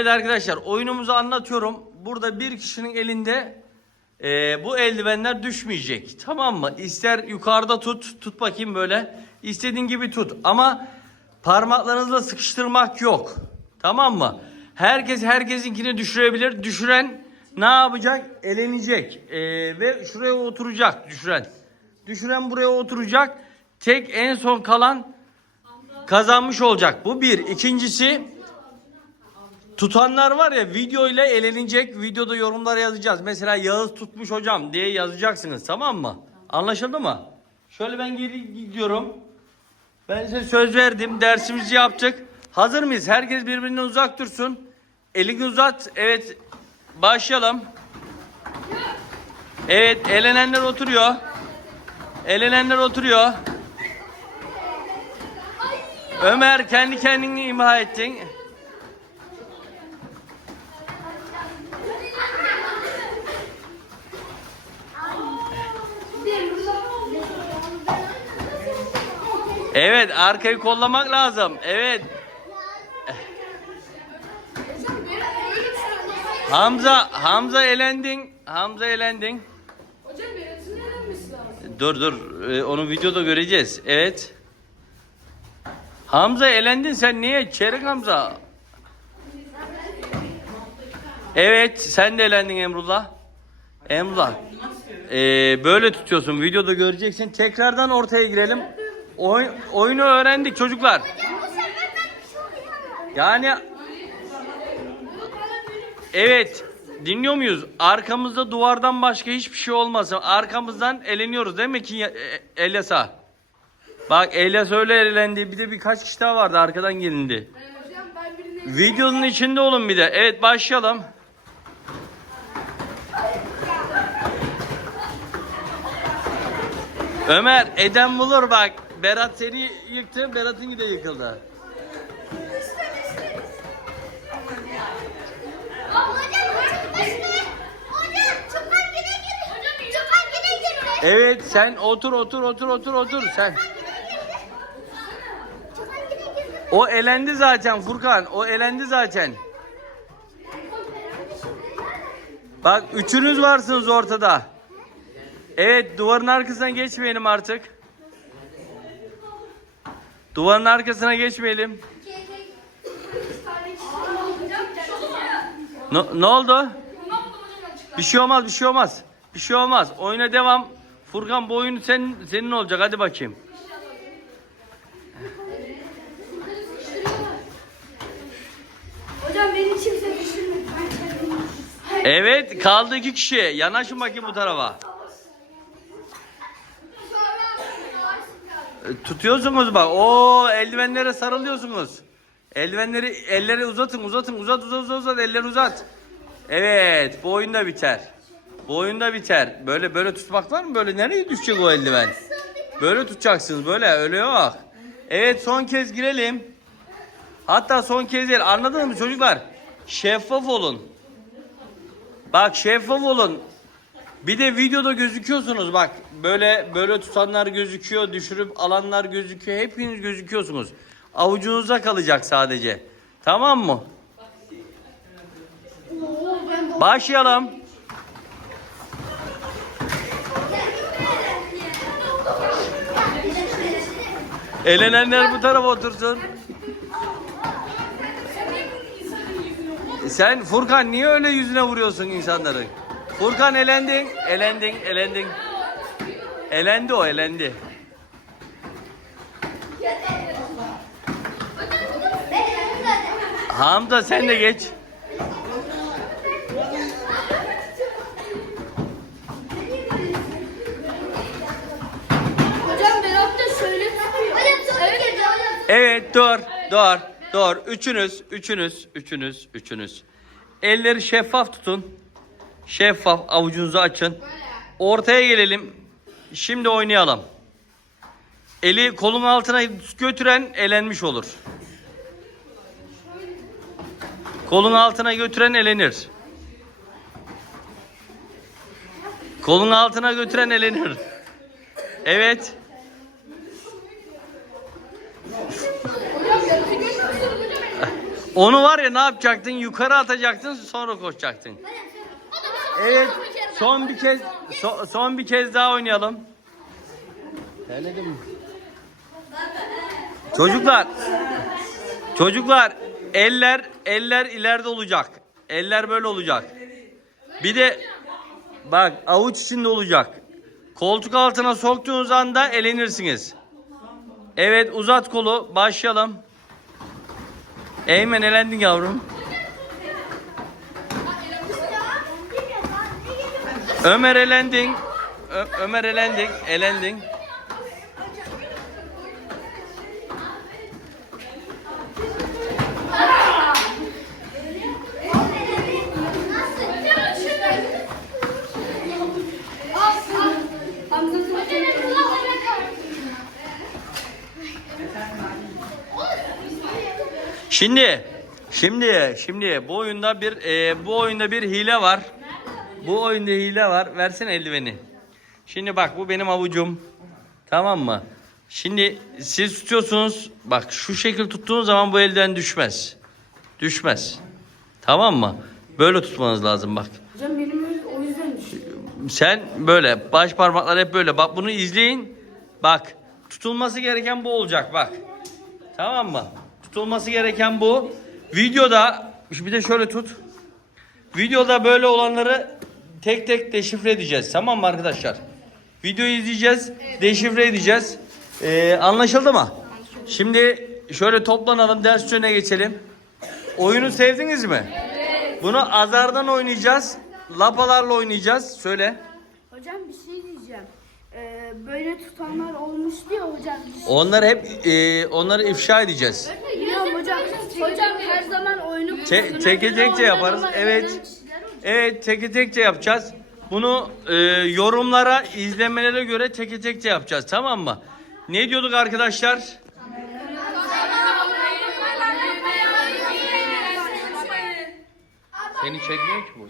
Evet arkadaşlar oyunumuzu anlatıyorum. Burada bir kişinin elinde e, bu eldivenler düşmeyecek. Tamam mı? İster yukarıda tut. Tut bakayım böyle. İstediğin gibi tut. Ama parmaklarınızla sıkıştırmak yok. Tamam mı? Herkes herkesinkini düşürebilir. Düşüren ne yapacak? Elenecek. E, ve şuraya oturacak düşüren. Düşüren buraya oturacak. Tek en son kalan kazanmış olacak. Bu bir. İkincisi Tutanlar var ya video ile elenecek. Videoda yorumlara yazacağız. Mesela Yağız tutmuş hocam diye yazacaksınız tamam mı? Anlaşıldı mı? Şöyle ben geri gidiyorum. Ben size söz verdim. Dersimizi yaptık. Hazır mıyız? Herkes birbirinden uzak dursun. Elini uzat. Evet. Başlayalım. Evet. Elenenler oturuyor. Elenenler oturuyor. Ömer kendi kendini imha ettin. Evet arkayı kollamak lazım. Evet. Hamza Hamza elendin. Hamza elendin. Hocam Berat'ın elenmesi lazım. Dur dur Ee, onu videoda göreceğiz. Evet. Hamza elendin sen niye? Çeyrek Hamza. Evet sen de elendin Emrullah. Emrullah. Ee, böyle tutuyorsun videoda göreceksin. Tekrardan ortaya girelim. Oy- oyunu öğrendik çocuklar. Yani Evet. Dinliyor muyuz? Arkamızda duvardan başka hiçbir şey olmasın. Arkamızdan eleniyoruz değil mi ki e, Elyas'a? Bak Elyas öyle elendi. Bir de birkaç kişi daha vardı arkadan gelindi. Videonun içinde olun bir de. Evet başlayalım. Ömer Eden bulur bak. Berat seni yıktı. Berat'ın de yıkıldı. Evet sen otur otur otur otur otur sen. O elendi zaten Furkan. O elendi zaten. Bak üçünüz varsınız ortada. Evet duvarın arkasına geçmeyelim artık. Duvarın arkasına geçmeyelim. Ne, ne oldu? Bir şey olmaz, bir şey olmaz. Bir şey olmaz. Oyuna devam. Furkan bu oyun sen, senin olacak. Hadi bakayım. Hocam beni kimse düşürmedi. Evet kaldı iki kişi. Yanaşın bakayım bu tarafa. E, Tutuyorsunuz bak. O eldivenlere sarılıyorsunuz. Eldivenleri elleri uzatın uzatın uzat uzat uzat uzat elleri uzat. Evet bu oyun da biter. Bu oyun da biter. Böyle böyle tutmak var mı? Böyle nereye düşecek o eldiven? Böyle tutacaksınız böyle öyle yok. Evet son kez girelim. Hatta son kez değil anladınız mı çocuklar? Şeffaf olun. Bak şeffaf olun. Bir de videoda gözüküyorsunuz bak. Böyle böyle tutanlar gözüküyor, düşürüp alanlar gözüküyor. Hepiniz gözüküyorsunuz. Avucunuzda kalacak sadece. Tamam mı? Başlayalım. Elenenler bu tarafa otursun. Sen Furkan niye öyle yüzüne vuruyorsun insanların? Furkan elendin, elendin, elendin. Elendi o, elendi. Hamza sen de geç. Hocam Berat da şöyle tutuyor. Evet hocam. Evet dur, dur, dur. Üçünüz, üçünüz, üçünüz, üçünüz. Elleri şeffaf tutun. Şeffaf avucunuzu açın. Ortaya gelelim. Şimdi oynayalım. Eli kolun altına götüren elenmiş olur. Kolun altına götüren elenir. Kolun altına götüren elenir. Evet. Onu var ya ne yapacaktın? Yukarı atacaktın sonra koşacaktın. Evet. Son bir kez so- son bir kez daha oynayalım. Terledin mi? Çocuklar. Çocuklar eller eller ileride olacak. Eller böyle olacak. Bir de bak avuç içinde olacak. Koltuk altına soktuğunuz anda elenirsiniz. Evet uzat kolu başlayalım. Eymen elendin yavrum. Ömer elendin. Ö- Ömer elendin. Elendin. Şimdi şimdi şimdi bu oyunda bir e, bu oyunda bir hile var. Bu oyunda hile var. Versene eldiveni. Şimdi bak bu benim avucum. Tamam mı? Şimdi siz tutuyorsunuz. Bak şu şekil tuttuğunuz zaman bu elden düşmez. Düşmez. Tamam mı? Böyle tutmanız lazım bak. Hocam benim öyle o yüzden düştü. Sen böyle baş parmaklar hep böyle. Bak bunu izleyin. Bak tutulması gereken bu olacak bak. Tamam mı? Tutulması gereken bu. Videoda bir de şöyle tut. Videoda böyle olanları tek tek deşifre edeceğiz. Tamam mı arkadaşlar? Videoyu izleyeceğiz. Deşifre edeceğiz. Ee, anlaşıldı mı? Şimdi şöyle toplanalım. Ders öne geçelim. Oyunu sevdiniz mi? Bunu azardan oynayacağız. Lapalarla oynayacağız. Söyle. Hocam bir şey diyeceğim. Ee, böyle tutanlar olmuştu ya hocam. Onları hep e, onları ifşa edeceğiz. Biliyorum hocam. Hocam her zaman oyunu teke tekçe yaparız. Evet. Evet teke tekçe yapacağız. Bunu e, yorumlara, izlemelere göre teke tekçe yapacağız. Tamam mı? Ne diyorduk arkadaşlar? Seni çekmiyor ki bu.